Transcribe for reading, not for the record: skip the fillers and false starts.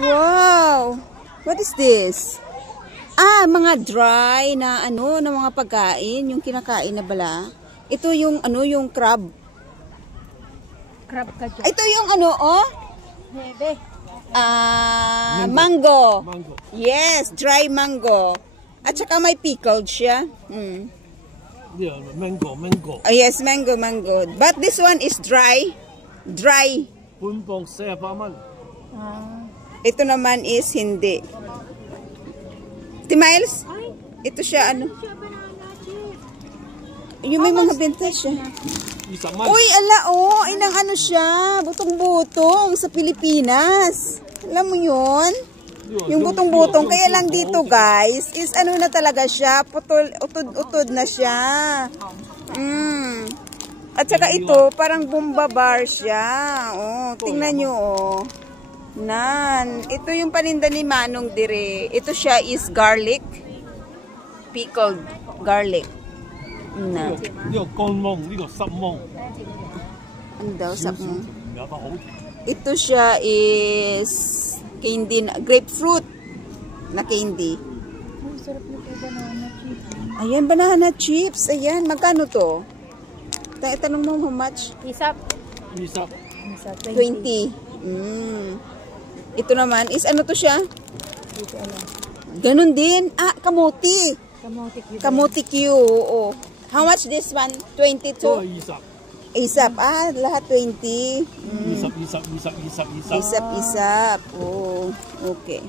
Wow! What is this? Ah, mga dry na ano, na mga pagkain, yung kinakain na bala. Ito yung ano, yung crab. Crab ka dyan. Ito yung ano, oh? Bebe. Mango. Mango. Yes, dry mango. At saka may pickled siya. Yeah, mango, mango. Oh, yes, mango. But this one is dry. Dry. Bunbong 400蚊. Ito naman is hindi. Miles? Ito siya ano? Yung may mga benta siya. 20蚊. Uy, ala oh, inang ano siya, butong-butong sa Pilipinas. Alam mo yun? Yung butong-butong, kaya lang dito guys, is ano na talaga siya, putol, utod na siya. At saka ito, parang bumbabar siya. Oh, tingnan nyo oh. Nan, ito yung paninda ni Manong dire. Ito siya is garlic. Pickled garlic. Na. 呢個乾芒，呢個濕芒。 Ano daw sa mo? 有得好。 Ito siya is candy, grapefruit na candy. Ay, sarap nito banana chips. Ayan, banana chips. Ayan, magkano to? Tanong mo how much? Isap. 20。 Isap. 20. Ito naman is ano to siya? Dito alam. Ganun din. Ah, kamote. Kamote cute. Kamote Q. Oo. How much this one? 22? 都係20。 Isap. Ah, lahat 20.20。Isap. Oh, okay.